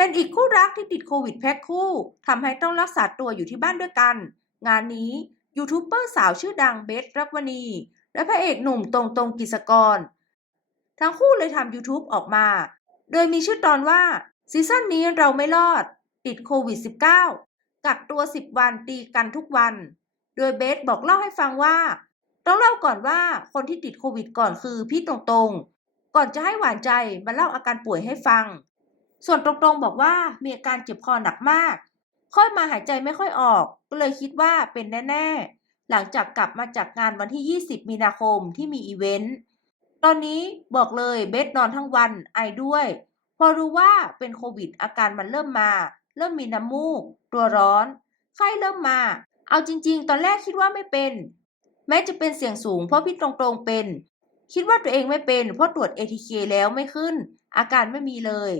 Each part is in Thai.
เป็นอีกคู่รักที่ติดโควิดแพ็คคู่ทำให้ต้องรักษาตัวอยู่ที่บ้านด้วยกัน งานนี้ยูทูบเบอร์สาวชื่อดังเบสรักวณี และพระเอกหนุ่มตรงตรงกิจกร ทั้งคู่เลยทำ YouTube ออกมา โดยมีชื่อตอนว่า ซีซั่นนี้เราไม่รอด ติดโควิด -19 กักตัว 10 วันตีกันทุกวัน โดยเบสบอกเล่าให้ฟังว่า ต้องเล่าก่อนว่าคนที่ติดโควิดก่อนคือพี่ตรงๆก่อนจะให้หวานใจมาเล่าอาการป่วยให้ฟัง ส่วนตรงๆบอกว่ามีอาการเจ็บคอหนักมาก ค่อยมาหายใจไม่ค่อยออก ก็เลยคิดว่าเป็นแน่ๆ หลังจากกลับมาจากงานวันที่ 20 มีนาคมที่มีอีเวนต์ ตอนนี้บอกเลยเบสนอนทั้งวันไอด้วย พอรู้ว่าเป็นโควิดอาการมันเริ่มมา เริ่มมีน้ำมูก ตัวร้อน ไข้เริ่มมา เอาจริง ๆ ตอนแรกคิดว่าไม่เป็น แม้จะเป็นเสี่ยงสูงเพราะพี่ตรงๆเป็น คิดว่าตัวเองไม่เป็นเพราะตรวจ ATK แล้วไม่ขึ้น อาการไม่มีเลย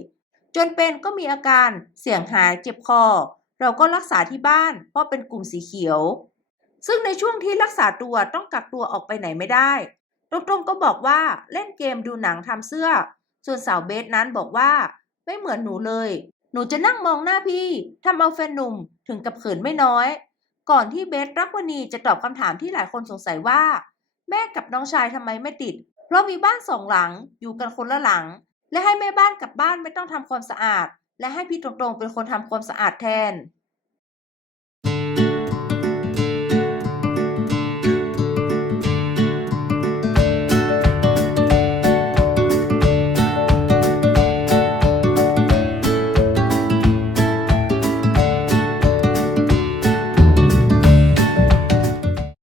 จนเป็นก็มีอาการเสียงหายเจ็บคอ เราก็รักษาที่บ้าน เพราะเป็นกลุ่มสีเขียว ซึ่งในช่วงที่รักษาตัวต้องกักตัวออกไปไหนไม่ได้ ตรงๆก็บอกว่าเล่นเกมดูหนังทำเสื้อ ส่วนสาวเบสนั้นบอกว่า ไม่เหมือนหนูเลย หนูจะนั่งมองหน้าพี่ทำเอาแฟนหนุ่มถึงกับเขินไม่น้อย ก่อนที่เบสรักวณีจะตอบคำถามที่หลายคนสงสัยว่า แม่กับน้องชายทำไมไม่ติด เพราะมีบ้านสองหลังอยู่กันคนละหลัง และให้แม่บ้านกลับบ้านไม่ต้องทำความสะอาด และให้พี่ตรงๆเป็นคนทำความสะอาดแทน